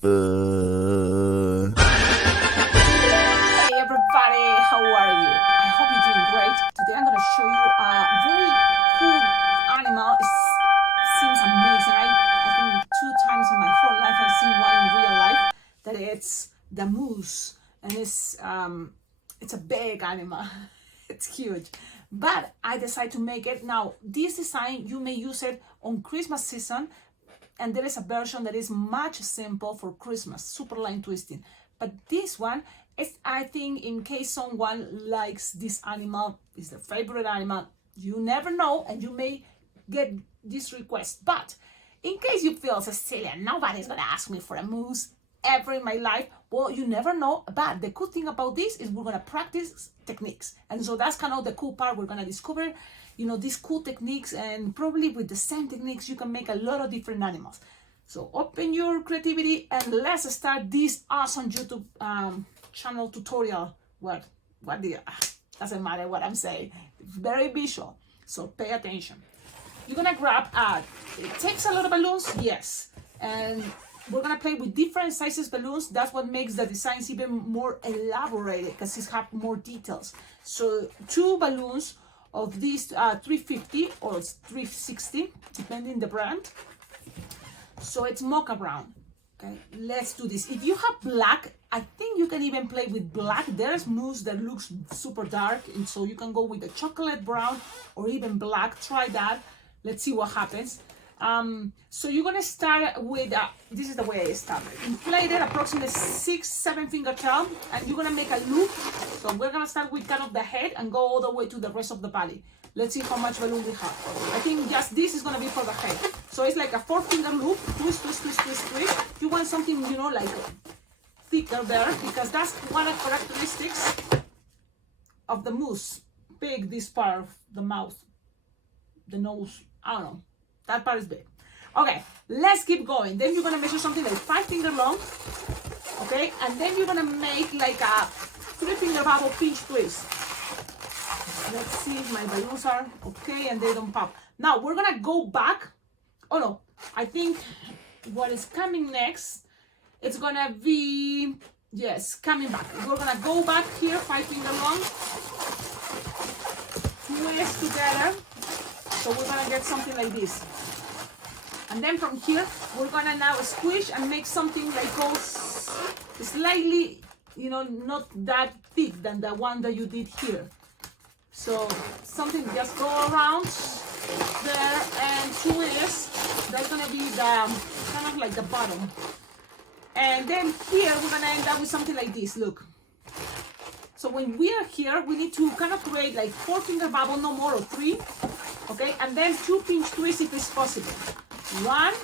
Hey everybody, how are you? I hope you're doing great. Today I'm gonna show you a very cool animal. It seems amazing. I think 2 times in my whole life I've seen one in real life. That it's the moose, and it's a big animal. It's huge. But I decided to make it. Now, this design, you may use it on Christmas season, and there is a version that is much simple for Christmas, super line twisting. But this one is, I think, in case someone likes this animal, is their favorite animal, you never know, and you may get this request. But in case you feel, Cecilia, nobody's gonna ask me for a moose ever in my life, well, you never know. But the cool thing about this is we're gonna practice techniques, and so that's kind of the cool part. We're gonna discover, these cool techniques, and probably with the same techniques you can make a lot of different animals. So open your creativity and let's start this awesome YouTube channel tutorial. What do you, doesn't matter what I'm saying, it's very visual, so pay attention. You're gonna grab it takes a lot of balloons, yes, and we're gonna play with different sizes balloons. That's what makes the designs even more elaborated, because it have more details. So 2 balloons of these 350 or 360, depending the brand. So it's mocha brown. Okay, let's do this. If you have black, I think you can even play with black. There's moose that looks super dark, and so you can go with the chocolate brown or even black. Try that. Let's see what happens. So you're gonna start with this is the way I start. Inflate it approximately 6-7 finger tail, and you're gonna make a loop. So we're gonna start with kind of the head and go all the way to the rest of the body. Let's see how much balloon we have. I think just this is gonna be for the head. So it's like a 4-finger loop. Twist, twist, twist, twist, twist. You want something, like thicker there, because that's one of the characteristics of the moose. Big, this part of the mouth, the nose, I don't know. That part is big. Okay, let's keep going. Then you're gonna measure something like 5 finger long. Okay, and then you're gonna make like a 3-finger bubble pinch twist. Let's see if my balloons are okay and they don't pop. Now we're gonna go back. Oh no, I think what is coming next, it's gonna be, yes, coming back. We're gonna go back here, 5 finger long, twist together. So we're gonna get something like this. And then from here, we're gonna now squish and make something like goes slightly, not that thick than the one that you did here. So something just go around there and twist. That's gonna be the kind of like the bottom. And then here we're gonna end up with something like this. Look. So when we are here, we need to kind of create like 4-finger bubble, no more, or 3. Okay, and then 2 pinch twists if it's possible. 1.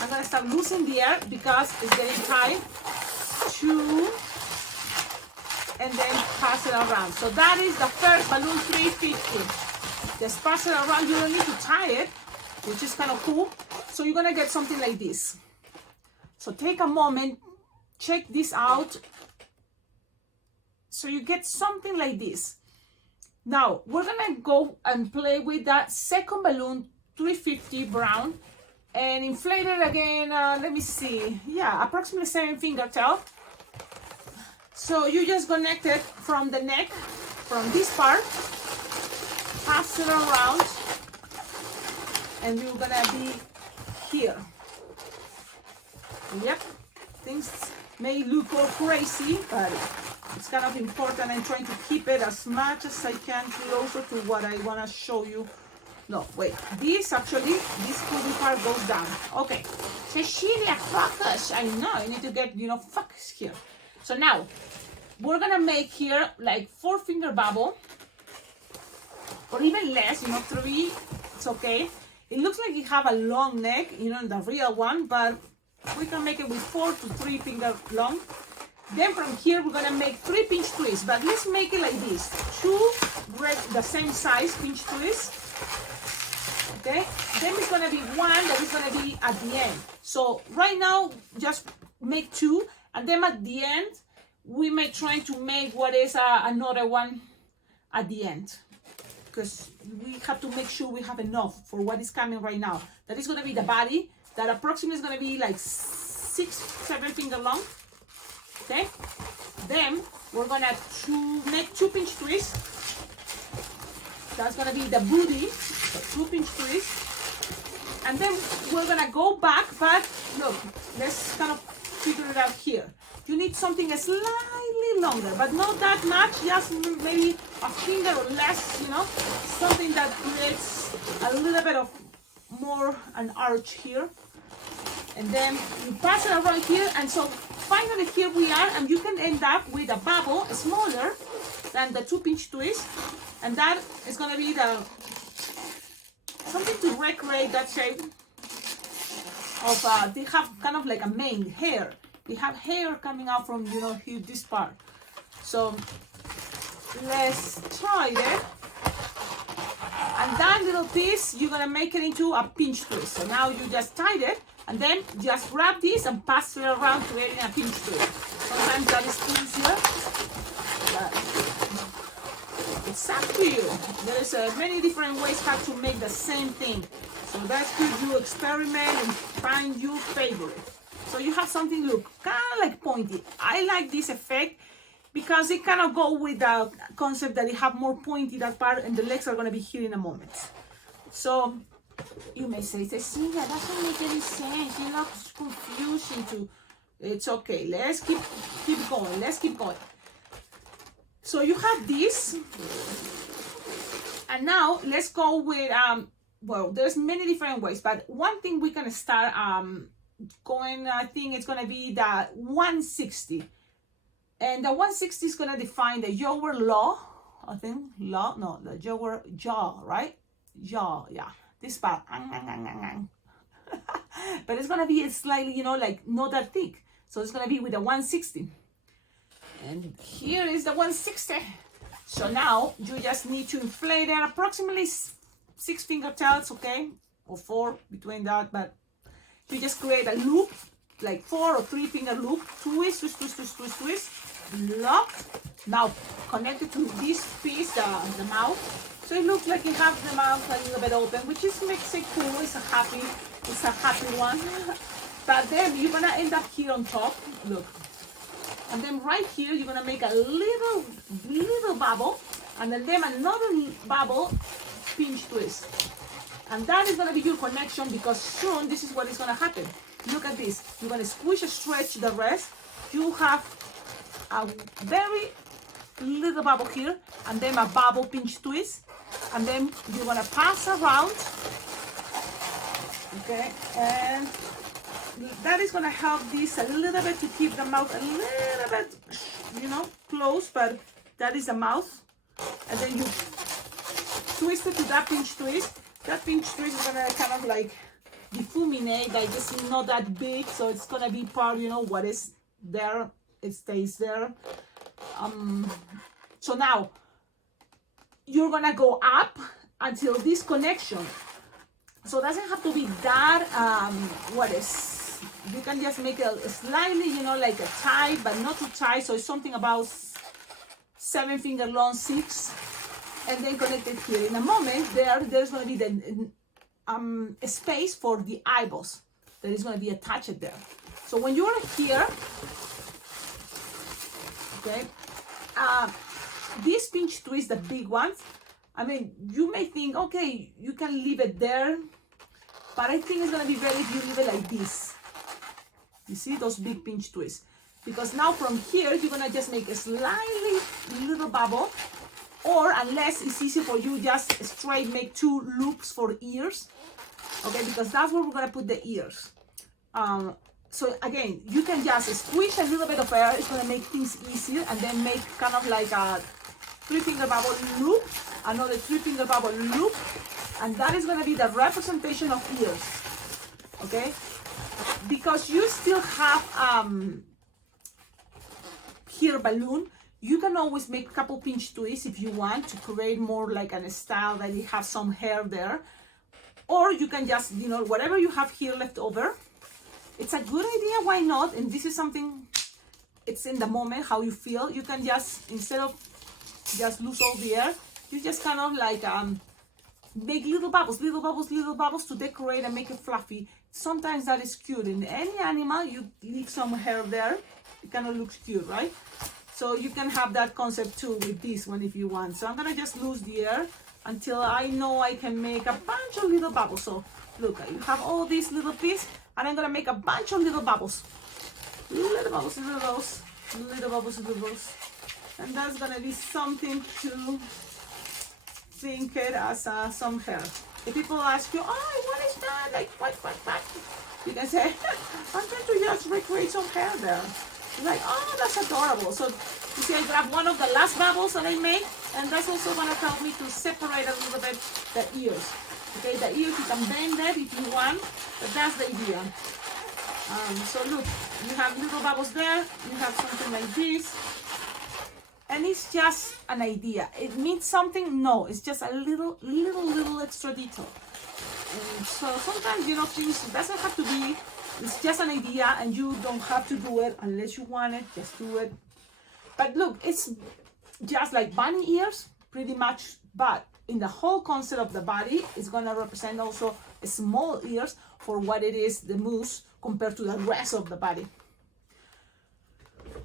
I'm gonna start losing the air because it's getting tight. 2. And then pass it around. So that is the first balloon, 350. Just pass it around. You don't need to tie it, which is kind of cool. So you're gonna get something like this. So take a moment, check this out. So you get something like this. Now we're gonna go and play with that second balloon, 350 brown, and inflate it again. Let me see. Yeah, approximately 7 finger tail. So you just connect it from the neck, from this part, pass it around, and you're gonna be here. Yep, things may look all crazy, but it's kind of important. I'm trying to keep it as much as I can closer to what I wanna show you. No, wait, this curvy part goes down. Okay, Cecilia, focus. I know, I need to get, focus here. So now, we're gonna make here like 4-finger bubble, or even less, 3, it's okay. It looks like you have a long neck, in the real one, but we can make it with 4 to 3 finger long. Then from here, we're gonna make 3 pinch twists, but let's make it like this. 2 the same size pinch twists. Okay, then it's gonna be 1 that is gonna be at the end. So right now, just make 2, and then at the end, we may try to make what is another one at the end, because we have to make sure we have enough for what is coming right now. That is going to be the body. That approximately is going to be like 6-7 finger long. Okay, then we're gonna make 2 pinch twists. That's gonna be the booty, so 2 pinch twists, and then we're gonna go back. But look, let's kind of figure it out here. You need something slightly longer, but not that much, just maybe a finger or less, you know, something that creates a little bit of more an arch here. And then you pass it around here, and so finally here we are, and you can end up with a bubble smaller than the 2 pinch twist, and that is going to be the something to recreate that shape of they have kind of like a mane hair. We have hair coming out from, you know, here, this part. So let's try it. And that little piece, you're gonna make it into a pinch twist. So now you just tied it, and then just grab this and pass it around, creating a pinch twist. Sometimes that is easier, but it's up to you. There's many different ways how to make the same thing. So that's good. You experiment and find your favorite. So you have something look kind of like pointy. I like this effect because it kind of go with the concept that it have more pointy that part, and the legs are going to be here in a moment. So you may say, Cecilia, that doesn't make any sense. You look confusing too. It's okay. Let's keep going. Let's keep going. So you have this, and now let's go with well, there's many different ways, but one thing we can start going, I think it's going to be the 160, and the 160 is going to define the lower jaw, I think, the lower jaw, right? Jaw, yeah, this part, but it's going to be slightly, you know, like not that thick, so it's going to be with the 160, and here is the 160. So now you just need to inflate it approximately 6 fingertips, okay, or 4 between that, but you just create a loop, like 4 or 3 finger loop, twist, twist, twist, twist, twist, twist, lock. Now connect it to this piece, the mouth. So it looks like you have the mouth a little bit open, which is makes it cool. It's a happy one. But then you're gonna end up here on top. Look, and then right here you're gonna make a little bubble, and then another bubble, pinch twist. And that is going to be your connection, because soon this is what is going to happen. Look at this. You're going to squish and stretch the rest. You have a very little bubble here, and then a bubble pinch twist. And then you're going to pass around. Okay. And that is going to help this a little bit to keep the mouth a little bit, you know, close. But that is the mouth. And then you twist it to that pinch twist. That pinch twist is gonna kind of like difuminate, like it's not that big, so it's gonna be part, you know, what is there, it stays there. So now you're gonna go up until this connection. So it doesn't have to be that, you can just make it slightly, you know, like a tight, but not too tight. So it's something about 7 finger long, 6. And then connected here. In a moment, there's going to be the space for the eyeballs that is going to be attached there. So when you're here, okay, this pinch twist, the big ones, I mean, you may think, okay, you can leave it there, but I think it's going to be better if you leave it like this. You see those big pinch twists? Because now from here, you're going to just make a slightly little bubble. Or unless it's easy for you, just straight make 2 loops for ears, okay? Because that's where we're gonna put the ears. So again, you can just squish a little bit of air. It's gonna make things easier, and then make kind of like a 3 finger bubble loop, another 3 finger bubble loop, and that is gonna be the representation of ears, okay? Because you still have here balloon. You can always make a couple pinch twists if you want to create more like a style that you have some hair there. Or you can just, you know, whatever you have here left over. It's a good idea, why not? And this is something, it's in the moment, how you feel. You can just, instead of just lose all the air, you just kind of like make little bubbles to decorate and make it fluffy. sometimes that is cute. In any animal, you leave some hair there, it kind of looks cute, right? So you can have that concept too with this one if you want. So I'm gonna just lose the air until I know I can make a bunch of little bubbles. So look, you have all these little pieces, and I'm gonna make a bunch of little bubbles. Little bubbles, little bubbles, little bubbles, little bubbles. And that's gonna be something to think it as some hair. If people ask you, oh, what is that? Like, what? You can say, I'm trying to just recreate some hair there. It's like, oh, that's adorable. So you see, I grab one of the last bubbles that I made, and that's also gonna help me to separate a little bit the ears. Okay, the ears, you can bend it if you want, but that's the idea. So look, you have little bubbles there, you have something like this, and it's just an idea. It means something? No, it's just a little extra detail. And so sometimes, you know, things doesn't have to be, it's just an idea, and you don't have to do it unless you want it, just do it. But look, it's just like bunny ears, pretty much, but in the whole concept of the body, it's gonna represent also small ears for what it is, the moose, compared to the rest of the body.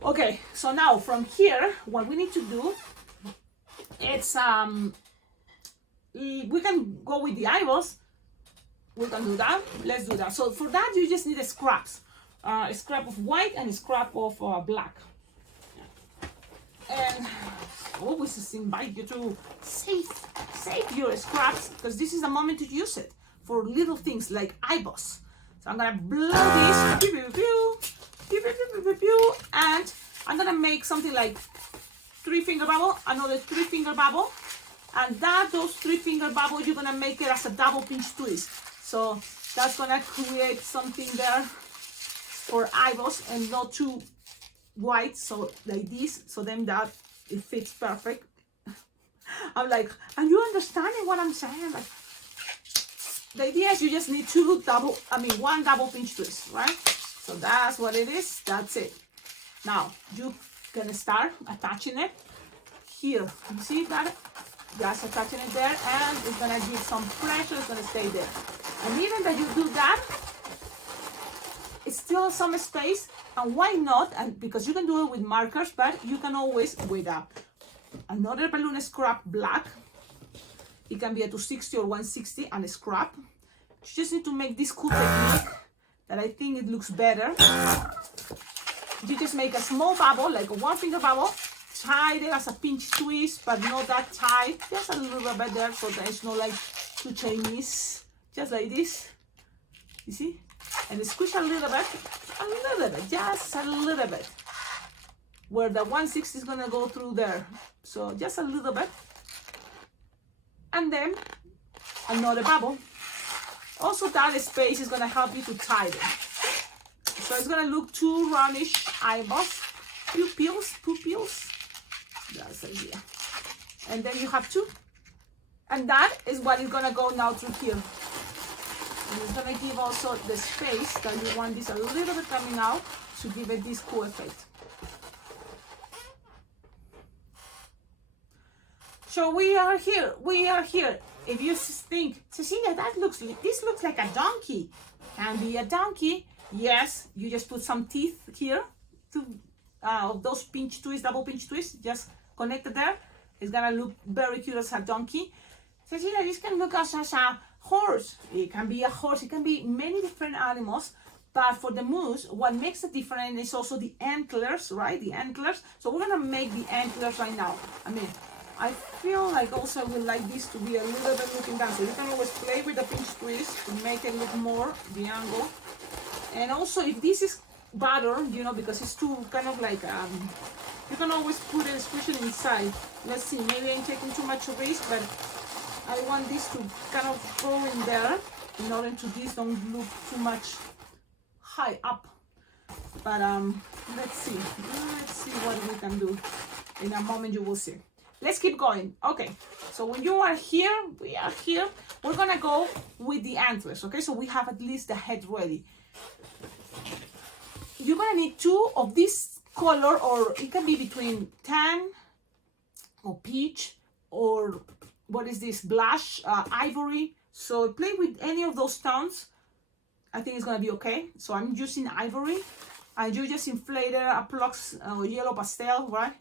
Okay, so now from here, what we need to do, it's we can go with the eyeballs. We can do that. Let's do that. So for that, you just need a scraps, a scrap of white and a scrap of black. And always invite you to save your scraps, because this is the moment to use it for little things like eyeballs. So I'm gonna blow this, and I'm gonna make something like 3-finger bubble, another 3-finger bubble, and those 3-finger bubble, you're gonna make it as a double pinch twist. So that's gonna create something there for eyeballs and not too white, so like this, so then that it fits perfect. I'm like, are you understanding what I'm saying? Like, the idea is you just need one double pinch twist, right? So that's what it is. That's it. Now you can start attaching it here. You see that? Just attaching it there, and it's gonna give some pressure. It's gonna stay there. And even that you do that, it's still some space. And why not? And because you can do it with markers, but you can always with another balloon scrap black. It can be a 260 or 160 and a scrap. You just need to make this cool technique that I think it looks better. You just make a small bubble, like a 1-finger bubble, tie it as a pinch twist, but not that tight, just a little bit there, so that it's not like too Chinese, just like this, you see? And squish a little bit, just a little bit, where the 160 is gonna go through there, so just a little bit. And then another bubble. Also, that space is gonna help you to tie them. So it's gonna look 2 roundish eyeballs, pupils. That's the idea. And then you have 2. And that is what is gonna go now through here. And it's gonna give also the space that you want this a little bit coming out to give it this cool effect. So we are here. If you think, Cecilia, this looks like a donkey. Can be a donkey. Yes, you just put some teeth here of those pinch twists, double pinch twists, just connect it there. It's gonna look very cute as a donkey. Cecilia, this can look as a horse. It can be a horse, it can be many different animals. But for the moose, what makes it different is also the antlers, right? The antlers. So we're gonna make the antlers right now. I feel like also I would like this to be a little bit looking down. So you can always play with the pinch twist to make it look more the angle. And also if this is butter, you know, because it's too kind of like, you can always put it, squish it inside. Let's see, maybe I'm taking too much risk, but I want this to kind of go in there in order to this don't look too much high up. But let's see what we can do. In a moment you will see. Let's keep going. Okay, so when you are here, we are here. We're gonna go with the antlers, okay? So we have at least the head ready. You're gonna need 2 of this color, or it can be between tan or peach, or what is this, blush, ivory. So play with any of those tones. I think it's gonna be okay. So I'm using ivory, and you just inflate a yellow pastel, right?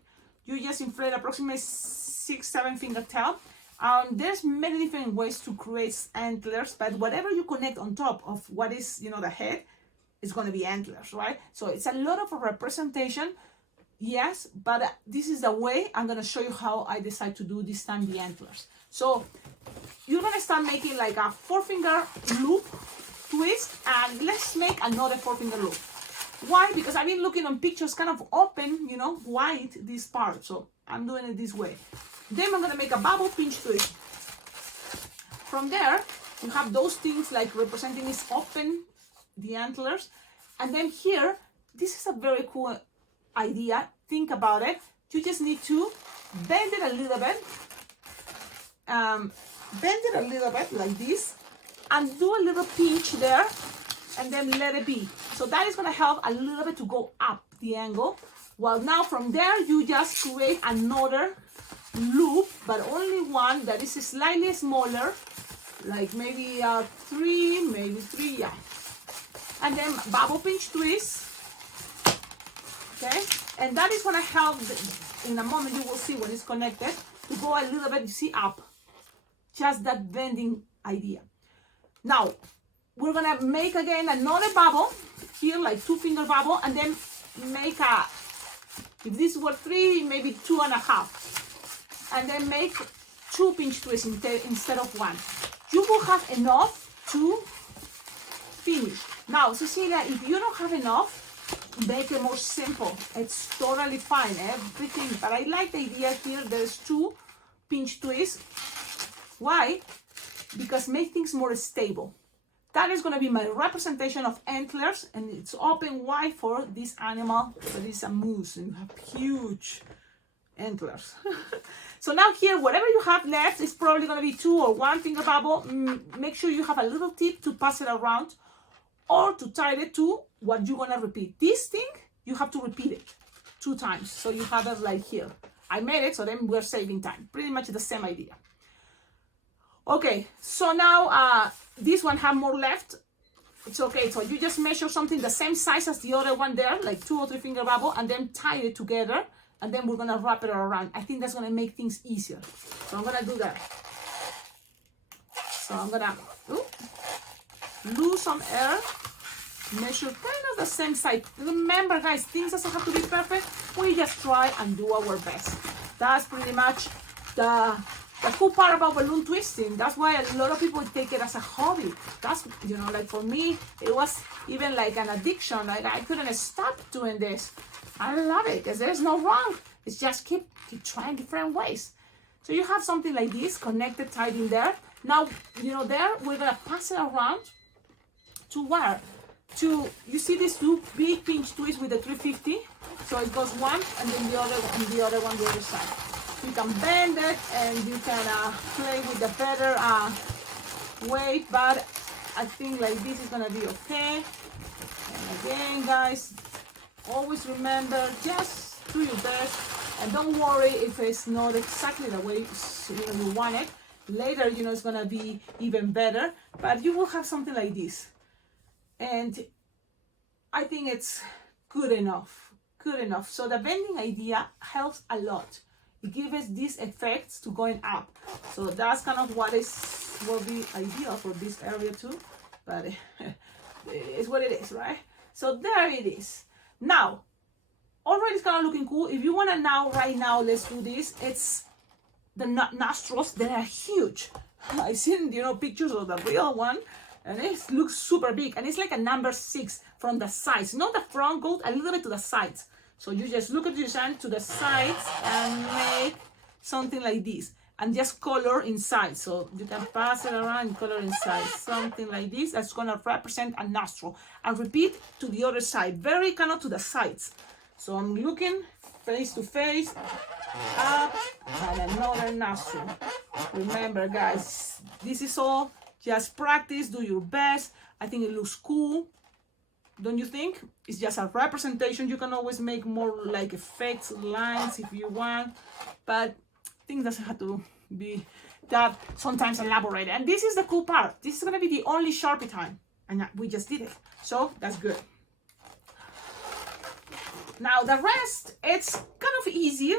You just inflate approximately 6-7 fingertip. There's many different ways to create antlers, but whatever you connect on top of what is, the head, is going to be antlers, right? So it's a lot of a representation, yes, but this is the way I'm going to show you how I decide to do this time the antlers. So you're going to start making like a 4-finger loop twist, and let's make another 4-finger loop. Why? Because I've been looking on pictures kind of open, wide, this part. So I'm doing it this way. Then I'm going to make a bubble pinch twist. From there, you have those things like representing this open, the antlers. And then here, this is a very cool idea. Think about it. You just need to bend it a little bit. Like this. And do a little pinch there. And then let it be. So that is going to help a little bit to go up the angle. Well, now from there, you just create another loop, but only one that is slightly smaller, like maybe 3, yeah. And then bubble pinch twist, okay? And that is going to help, in a moment you will see when it's connected, to go a little bit, you see, up. Just that bending idea. Now, we're going to make again another bubble here, like 2-finger bubble, and then make if this were 3, maybe 2.5. And then make 2 pinch twists instead of 1. You will have enough to finish. Now, Cecilia, if you don't have enough, make it more simple. It's totally fine, everything. But I like the idea here, there's 2 pinch twists. Why? Because make things more stable. That is going to be my representation of antlers, and it's open wide for this animal that is a moose, and you have huge antlers. So now here, whatever you have left is probably going to be 2 or 1-finger bubble. Make sure you have a little tip to pass it around or to tie it to what you're going to repeat. This thing, you have to repeat it 2 times. So you have it like here. I made it, so then we're saving time. Pretty much the same idea. Okay, so now this one have more left. It's okay, so you just measure something the same size as the other one there, like 2 or 3-finger bubble, and then tie it together, and then we're gonna wrap it around. I think that's gonna make things easier. So I'm gonna do that. So I'm gonna lose some air, measure kind of the same size. Remember guys, things doesn't have to be perfect. We just try and do our best. That's pretty much the cool part about balloon twisting. That's why a lot of people take it as a hobby. That's, like for me, it was even like an addiction. Like I couldn't stop doing this. I love it because there's no wrong. It's just keep trying different ways. So you have something like this connected, tied in there. Now, there, we're gonna pass it around to where? You see these 2 big pinch twists with the 350? So it goes one and then the other one the other side. You can bend it and you can play with the better weight, but I think like this is gonna be okay. And again, guys, always remember, just do your best and don't worry if it's not exactly the way you want it. Later, it's gonna be even better, but you will have something like this. And I think it's good enough. So the bending idea helps a lot. It gives us these effects to going up. So that's kind of what will be ideal for this area too. But it's what it is, right? So there it is. Now, already it's kind of looking cool. If you want to right now, let's do this. It's the nostrils. They are huge. I've seen, pictures of the real one. And it looks super big. And it's like a number 6 from the sides. Not the front, go a little bit to the sides. So you just look at your hand to the sides and make something like this. And just color inside. So you can pass it around and color inside. Something like this. That's going to represent a nostril. And repeat to the other side. Very kind of to the sides. So I'm looking face to face. Up. And another nostril. Remember, guys. This is all just practice. Do your best. I think it looks cool. Don't you think? It's just a representation. You can always make more like effects, lines if you want, but things doesn't have to be that sometimes elaborated. And this is the cool part. This is gonna be the only Sharpie time. and we just did it. So that's good. Now the rest, it's kind of easy.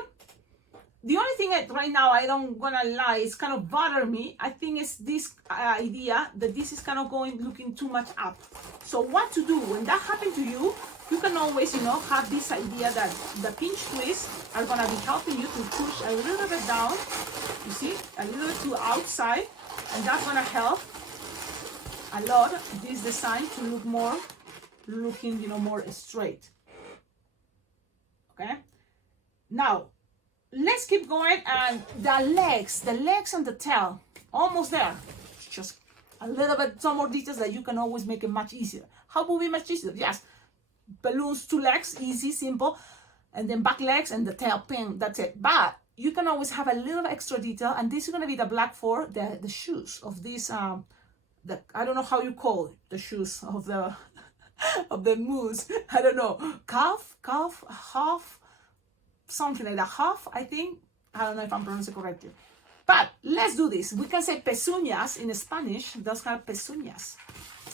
The only thing that right now, I don't gonna lie, it's kind of bother me. I think it's this idea that this is kind of looking too much up. So what to do when that happens to you? You can always, have this idea that the pinch twists are gonna be helping you to push a little bit down. You see, a little bit to outside, and that's gonna help a lot this design to look more straight. Okay. Now, let's keep going, and the legs and the tail, almost there. Just a little bit, some more details that you can always make it much easier. How will be much easier? Yes, balloons, 2 legs, easy, simple, and then back legs and the tail pin. That's it. But you can always have a little extra detail, and this is gonna be the black for the shoes of these. I don't know how you call it, the shoes of the of the moose. I don't know, calf, half. Something like that, half, I think. I don't know if I'm pronouncing it correctly. But let's do this. We can say pezuñas in Spanish. Those are pezuñas.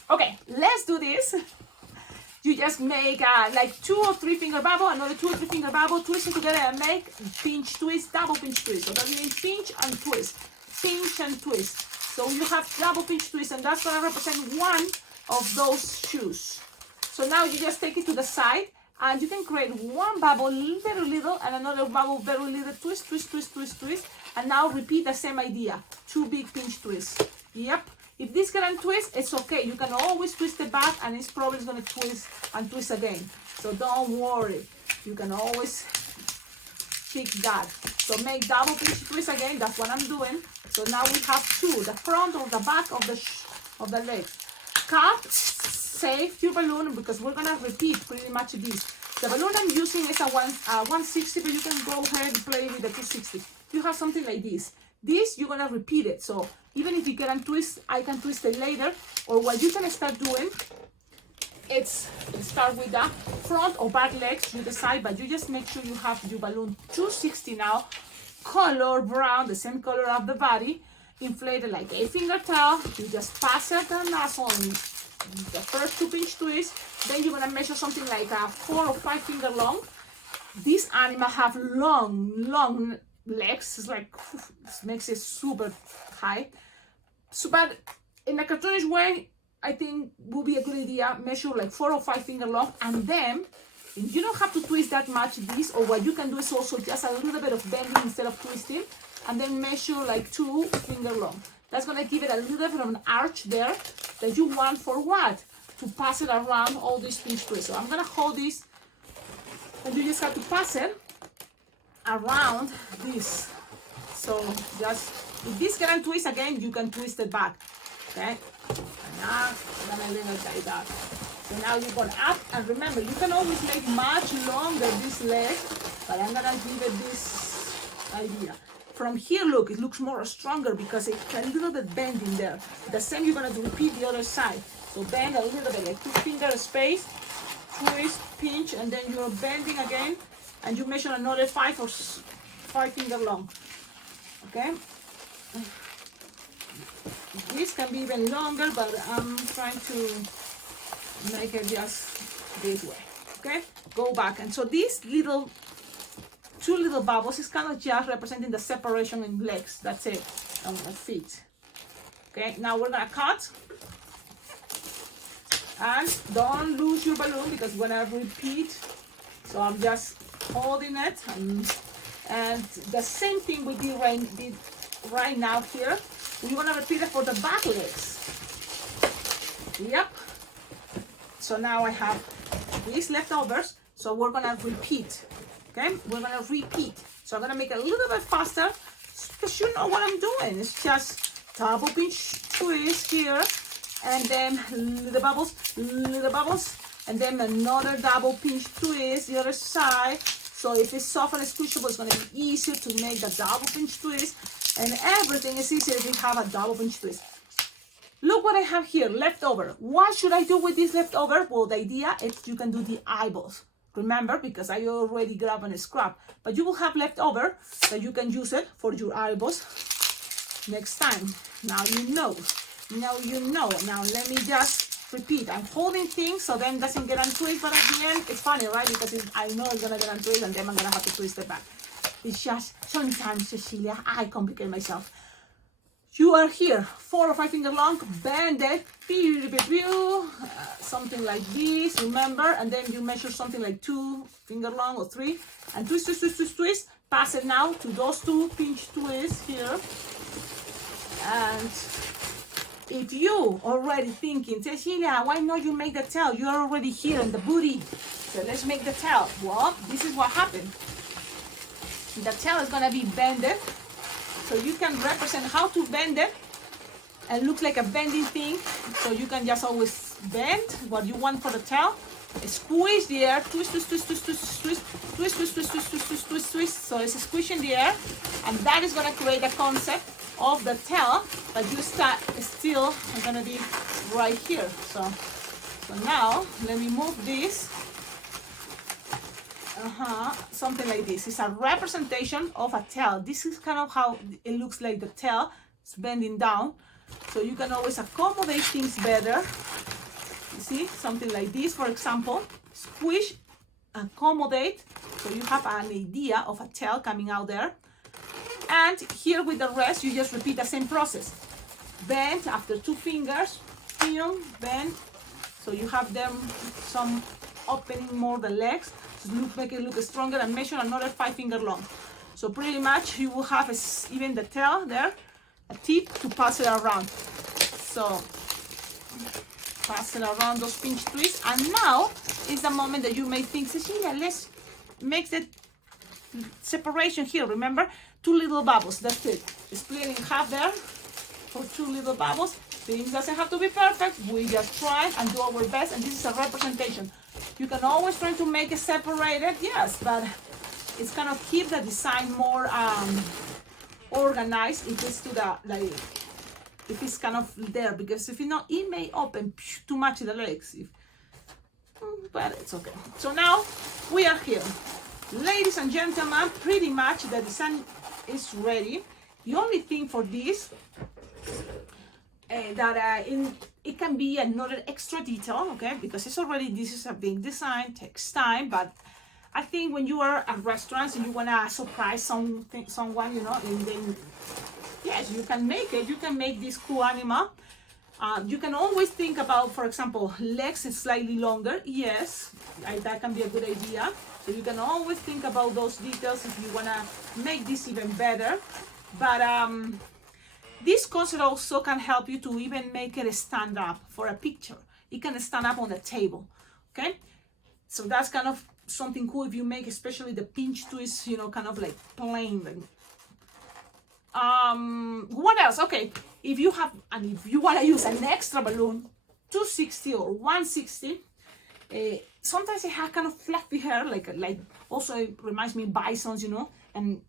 Okay, let's do this. You just make like 2 or 3 finger bubble, another 2 or 3 finger bubble, twist them together and make pinch twist, double pinch twist. So that means pinch and twist, pinch and twist. So you have double pinch twist, and that's gonna represent one of those shoes. So now you just take it to the side, and you can create one bubble very little and another bubble very little, twist, twist, twist, twist, twist, and now repeat the same idea, 2 big pinch twists. Yep. If this can twist, it's okay. You can always twist it back, and it's probably going to twist and twist again. So don't worry. You can always pick that. So make double pinch twist again. That's what I'm doing. So now we have 2, the front or the back of the leg. Cut, save your balloon, because we're going to repeat pretty much this. The balloon I'm using is a 160, but you can go ahead and play with the 260. You have something like this. This, you're going to repeat it. So even if you can twist, I can twist it later. Or what you can start doing, it's start with the front or back legs, you decide, but you just make sure you have your balloon 260 now, color brown, the same color of the body, inflated like a finger tail. You just pass it the nozzle in the first 2 pinch twists. Then you're going to measure something like a 4 or 5 finger long. This animal have long legs. It's like, this makes it super high. So, but in a cartoonish way, I think will be a good idea. Measure like 4 or 5 finger long, and then you don't have to twist that much this, or what you can do is also just a little bit of bending instead of twisting, and then measure like 2 finger long. That's gonna give it a little bit of an arch there that you want for what? To pass it around all these pinch twists. So I'm gonna hold this, and you just have to pass it around this. So just, if this can twist again, you can twist it back. Okay? And now I'm gonna leave it like that. So now you're going up, and remember, you can always make much longer this leg, but I'm gonna give it this idea. From here, look, it looks more stronger because it's a little bit bending there. The same you're gonna repeat the other side. So bend a little bit, like 2 finger space, twist, pinch, and then you're bending again, and you measure another 5 or 5 finger long. Okay? This can be even longer, but I'm trying to make it just this way. Okay? Go back. And so these 2 little bubbles is kind of just representing the separation in legs. That's it. On the feet. Okay? Now we're gonna cut. And don't lose your balloon because we're gonna repeat. So I'm just holding it, and the same thing we did right now here. We want to repeat it for the back legs. Yep. So now I have these leftovers. So we're gonna repeat. Okay, we're gonna repeat. So I'm gonna make it a little bit faster because you know what I'm doing. It's just double pinch twist here, and then little bubbles, and then another double pinch twist the other side. So if it's soft and squishable, it's gonna be easier to make the double pinch twist, and everything is easier if we have a double pinch twist. Look what I have here, leftover. What should I do with this leftover? Well, the idea is you can do the eyeballs. Remember, because I already grabbed and scrap, but you will have leftover that you can use it for your eyeballs next time. Now you know. Now let me just repeat. I'm holding things so then it doesn't get untwisted, but at the end, it's funny, right? Because I know it's gonna get untwisted and then I'm gonna have to twist it back. It's just sometimes, Cecilia, I complicate myself. You are here, 4 or 5 finger long, bend it, something like this, remember, and then you measure something like 2 finger long or 3, and twist, twist, twist, twist, twist. Pass it now to those 2 pinch twists here. And if you already thinking, Cecilia, why not you make the tail? You're already here in the booty, so let's make the tail. Well, this is what happened. The tail is gonna be bended, so you can represent how to bend it and look like a bending thing. So you can just always bend what you want for the tail. Squeeze the air, twist, twist, twist, twist, twist, twist, twist, twist, twist, twist, twist, twist, twist, twist. So it's squishing the air, and that is gonna create a concept of the tail, but you still are gonna be right here. So now let me move this. Something like this. It's a representation of a tail. This is kind of how it looks like the tail is bending down. So you can always accommodate things better. You see, something like this, for example, squish, accommodate. So you have an idea of a tail coming out there. And here with the rest, you just repeat the same process. Bend after 2 fingers, bend. So you have them some opening more the legs. Make it look stronger, and measure another 5 finger long. So pretty much you will have even the tail there, a tip to pass it around. So pass it around those pinch twists, and now is the moment that you may think, Cecilia, let's make the separation here. Remember, 2 little bubbles, that's it. Split in half there for 2 little bubbles. Things doesn't have to be perfect. We just try and do our best, and this is a representation. You can always try to make it separated, yes, but it's kind of keep the design more organized if it's to the, like, if it's kind of there, because if you not, it may open too much in the legs, but it's okay. So now we are here. Ladies and gentlemen, pretty much the design is ready. The only thing for this it can be another extra detail, okay, because it's already, this is a big design, takes time, but I think when you are at restaurants and you want to surprise someone, you know, and then yes, you can make it. You can make this cool animal. You can always think about, for example, legs is slightly longer. Yes, that can be a good idea. So you can always think about those details if you want to make this even better. But this concept also can help you to even make it stand up for a picture. It can stand up on the table, okay? So that's kind of something cool if you make, especially the pinch twist, you know, kind of like plain. What else? Okay, if you have, and if you want to use an extra balloon, 260 or 160, sometimes it has kind of fluffy hair, like also it reminds me of bisons, you know, and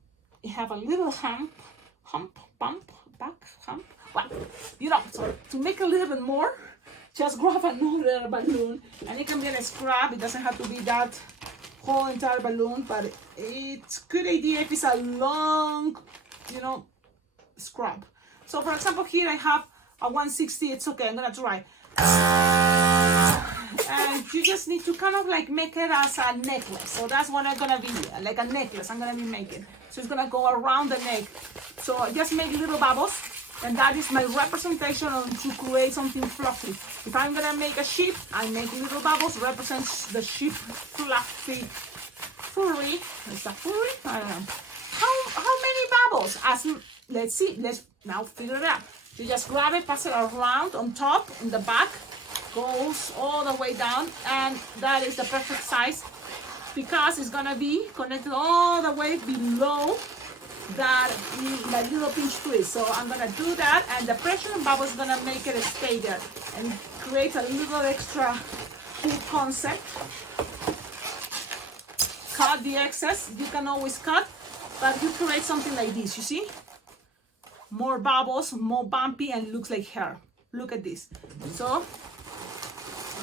it have a little hump, well, you know, so to make a little bit more, just grab another balloon, and it can be a scrap. It doesn't have to be that whole entire balloon, but it's a good idea if it's a long, you know, scrap. So for example, here I have a 160. It's okay, I'm gonna try. And you just need to kind of like make it as a necklace. So that's what I'm gonna be, like a necklace I'm gonna be making. So it's gonna go around the neck. So I just make little bubbles, and that is my representation to create something fluffy. If I'm gonna make a sheep, I make little bubbles, represents the sheep fluffy, furry. Is that furry? I don't know. How many bubbles? Let's see. Let's now figure it out. You just grab it, pass it around on top, in the back, goes all the way down, and that is the perfect size because it's gonna be connected all the way below that little pinch twist. So I'm gonna do that, and the pressure bubble is gonna make it stay there and create a little extra cool concept. Cut the excess. You can always cut, but you create something like this. You see, more bubbles, more bumpy, and looks like hair. Look at this. So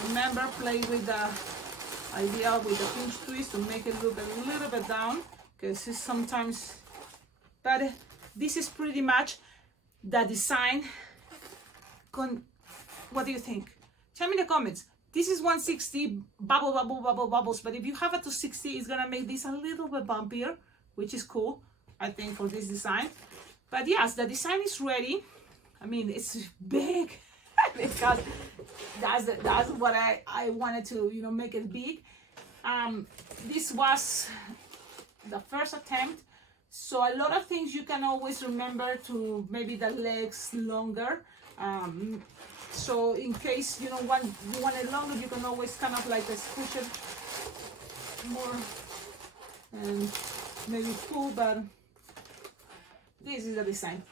remember, play with the idea with the pinch twist to make it look a little bit down, because it's sometimes. But this is pretty much the design. What do you think? Tell me in the comments. This is 160, bubble, bubble, bubble, bubbles. But if you have a 260, it's gonna make this a little bit bumpier, which is cool, I think, for this design. But yes, the design is ready. I mean, it's big because that's what I wanted to, you know, make it big. This was the first attempt. So a lot of things you can always remember to maybe the legs longer. So in case you don't want it longer, you can always kind of like push it more and maybe pull, but this is the design.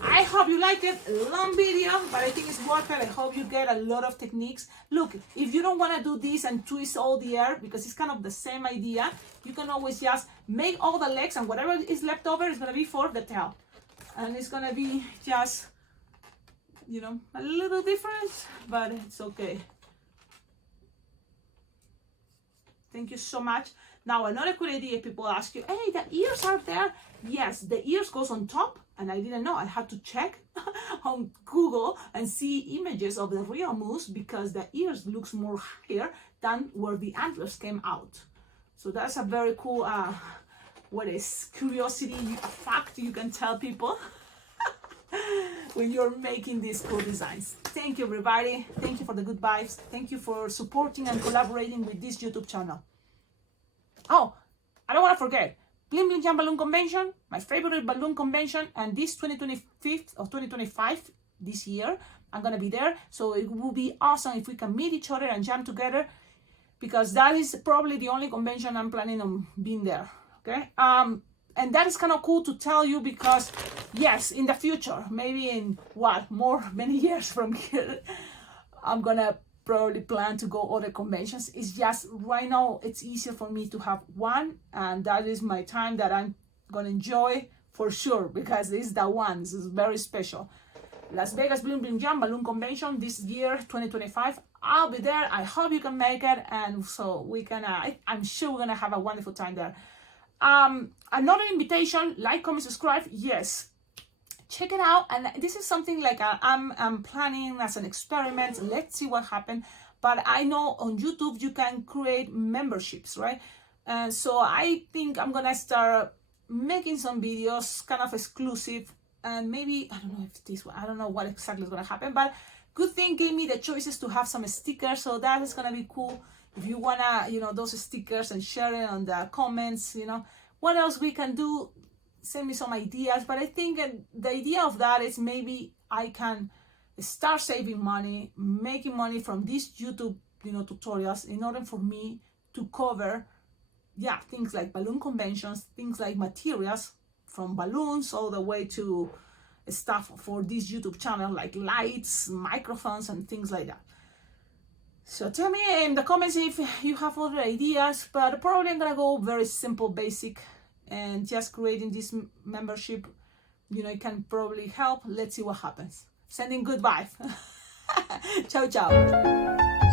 I hope you like it. Long video, but I think it's worth it. I hope you get a lot of techniques. Look, if you don't want to do this and twist all the air, because it's kind of the same idea, you can always just make all the legs, and whatever is left over is going to be for the tail. And it's going to be just, you know, a little different, but it's okay. Thank you so much. Now, another cool idea, people ask you, hey, the ears are there. Yes, the ears goes on top, and I didn't know. I had to check on Google and see images of the real moose because the ears looks more higher than where the antlers came out. So that's a very cool, what is curiosity, a fact you can tell people when you're making these cool designs. Thank you, everybody. Thank you for the good vibes. Thank you for supporting and collaborating with this YouTube channel. Oh, I don't want to forget, Bling Bling Jam Balloon Convention, my favorite balloon convention, and this 2025, this year, I'm going to be there. So it will be awesome if we can meet each other and jam together, because that is probably the only convention I'm planning on being there, okay? And that is kind of cool to tell you because, yes, in the future, maybe in many years from here, I'm going to probably plan to go other conventions. It's just right now it's easier for me to have one, and that is my time that I'm gonna enjoy for sure, because this is the one. This is very special. Las Vegas Bling Bling Jam Balloon Convention this year, 2025. I'll be there. I hope you can make it, and so we can. I'm sure we're gonna have a wonderful time there. Another invitation: like, comment, subscribe. Yes. Check it out, and this is something like I'm planning as an experiment. Let's see what happens. But I know on YouTube you can create memberships, right? And so I think I'm gonna start making some videos kind of exclusive, and maybe I don't know if this one, I don't know what exactly is gonna happen, but good thing gave me the choices to have some stickers, so that is gonna be cool. If you wanna, you know, those stickers and share it on the comments, you know, what else we can do. Send me some ideas, but I think the idea of that is maybe I can start saving money, making money from these YouTube, you know, tutorials in order for me to cover, yeah, things like balloon conventions, things like materials from balloons all the way to stuff for this YouTube channel like lights, microphones, and things like that. So tell me in the comments if you have other ideas, but probably I'm gonna go very simple, basic, and just creating this membership, you know, it can probably help. Let's see what happens. Sending good vibes. Ciao, ciao.